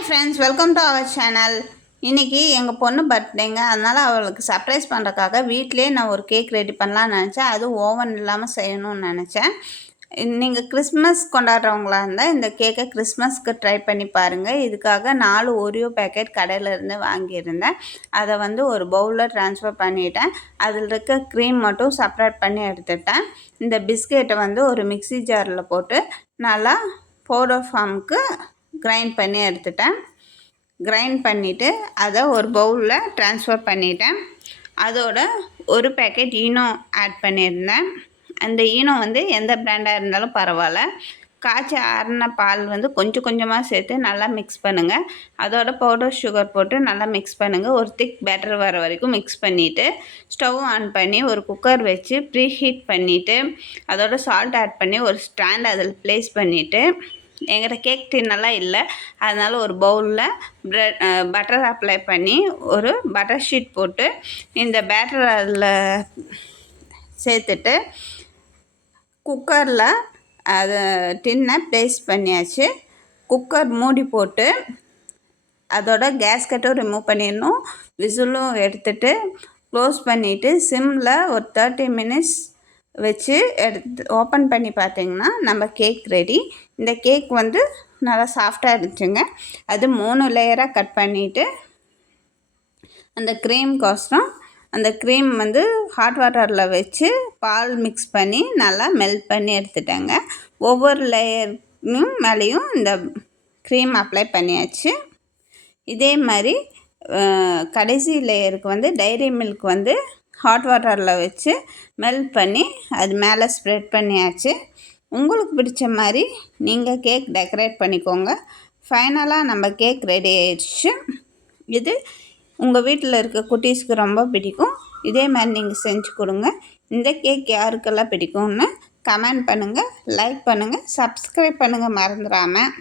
Hi friends, welcome to our channel. இன்றைக்கி எங்கள் பொண்ணு பர்த்டேங்க. அதனால் அவளுக்கு சர்ப்ரைஸ் பண்ணுறக்காக வீட்டிலே நான் ஒரு கேக் ரெடி பண்ணலான்னு நினச்சேன். அதுவும் ஓவன் இல்லாமல் செய்யணும்னு நினச்சேன். நீங்கள் கிறிஸ்மஸ் கொண்டாடுறவங்களா இருந்தால் இந்த கேக்கை கிறிஸ்மஸ்க்கு ட்ரை பண்ணி பாருங்கள். இதுக்காக 4 ஓரியோ பேக்கெட் கடையிலேருந்து வாங்கியிருந்தேன். அதை ஒரு பவுலில் ட்ரான்ஸ்ஃபர் பண்ணிவிட்டேன். அதில் இருக்க க்ரீம் மட்டும் செப்ரேட் பண்ணி எடுத்துட்டேன். இந்த பிஸ்கெட்டை ஒரு மிக்ஸி ஜாரில் போட்டு நல்லா பவுடர் ஃபார்முக்கு கிரைண்ட் பண்ணி எடுத்துட்டேன். கிரைண்ட் பண்ணிவிட்டு அதை ஒரு பவுலில் ட்ரான்ஸ்ஃபர் பண்ணிட்டேன். அதோட ஒரு பேக்கெட் ஈனோ ஆட் பண்ணியிருந்தேன். அந்த ஈனோ எந்த பிராண்டாக இருந்தாலும் பரவாயில்ல. காய்ச்சி ஆறின பால் கொஞ்சம் கொஞ்சமாக சேர்த்து நல்லா மிக்ஸ் பண்ணுங்கள். அதோட பவுடர் சுகர் போட்டு நல்லா மிக்ஸ் பண்ணுங்கள். ஒரு திக் பேட்டர் வர வரைக்கும் மிக்ஸ் பண்ணிவிட்டு ஸ்டவ் ஆன் பண்ணி ஒரு குக்கர் வச்சு ப்ரீ ஹீட் பண்ணிவிட்டு அதோட சால்ட் ஆட் பண்ணி ஒரு ஸ்டாண்ட் அதில் ப்ளேஸ் பண்ணிவிட்டு, எங்கிட்ட கேக் டின்னெல்லாம் இல்லை, அதனால் ஒரு பவுலில் பட்டர் அப்ளை பண்ணி ஒரு பட்டர் ஷீட் போட்டு இந்த பேட்டர் அதில் சேர்த்துட்டு குக்கரில் அதை டின்னை ப்ளேஸ் பண்ணியாச்சு. குக்கர் மூடி போட்டு அதோட கேஸ்கட்டும் ரிமூவ் பண்ணிடணும். விசிலும் எடுத்துகிட்டு க்ளோஸ் பண்ணிவிட்டு சிம்மில் ஒரு 30 மினிட்ஸ் வச்சு எடுத்து ஓப்பன் பண்ணி பார்த்திங்கன்னா நம்ம கேக் ரெடி. இந்த கேக் நல்லா சாஃப்டாக இருந்துச்சுங்க. அது 3 லேயராக கட் பண்ணிவிட்டு அந்த க்ரீம்கோசரம் அந்த க்ரீம் ஹாட் வாட்டரில் வச்சு பால் மிக்ஸ் பண்ணி நல்லா மெல்ட் பண்ணி எடுத்துட்டேங்க. ஒவ்வொரு லேயரும் மேலேயும் இந்த க்ரீம் அப்ளை பண்ணியாச்சு. இதே மாதிரி கடைசி லேயருக்கு டைரி மில்க் ஹாட் வாட்டரில் வச்சு மெல்ட் பண்ணி அது மேலே ஸ்ப்ரெட் பண்ணியாச்சு. உங்களுக்கு பிடிச்ச மாதிரி நீங்கள் கேக் டெக்கரேட் பண்ணிக்கோங்க. ஃபைனலாக நம்ம கேக் ரெடி ஆயிடுச்சு. இது உங்கள் வீட்டில் இருக்க குட்டீஸ்க்கு ரொம்ப பிடிக்கும். இதே மாதிரி நீங்கள் செஞ்சு கொடுங்க. இந்த கேக் யாருக்கெல்லாம் பிடிக்கும்னு கமெண்ட் பண்ணுங்கள், லைக் பண்ணுங்கள், சப்ஸ்கிரைப் பண்ணுங்கள் மறந்துடாமல்.